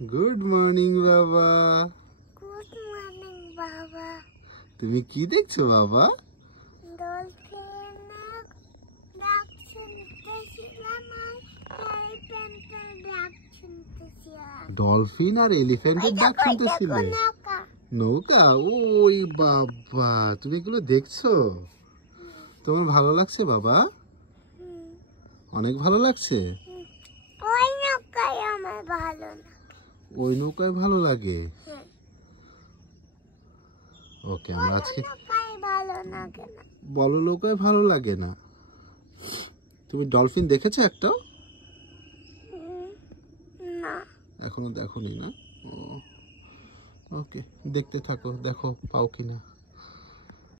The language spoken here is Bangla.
গুড মর্নিং বাবা। গুড মর্নিং বাবা। তুমি কি দেখছো বাবা? ডলফিনের ডাক শুনতেছিলাম আর এলিফ্যান্টের ডাক শুনতেছিলাম। ডলফিন আর এলিফ্যান্টের ডাক শুনতেছিলে? নৌকা? ওই বাবা, তুমি এগুলো দেখছো? তোমার ভালো লাগছে বাবা? অনেক ভালো লাগছে। ওই নৌকায় আমার ভালো লাগে। ওই নৌকায় ভালো লাগে? ওকে, আমরা আজকে ভালো লাগে না। বড় নৌকায় ভালো লাগে না। তুমি ডলফিন দেখেছো একটাও? না, এখনো দেখোনি না? ওকে, দেখতে থাকো, দেখো পাও কিনা।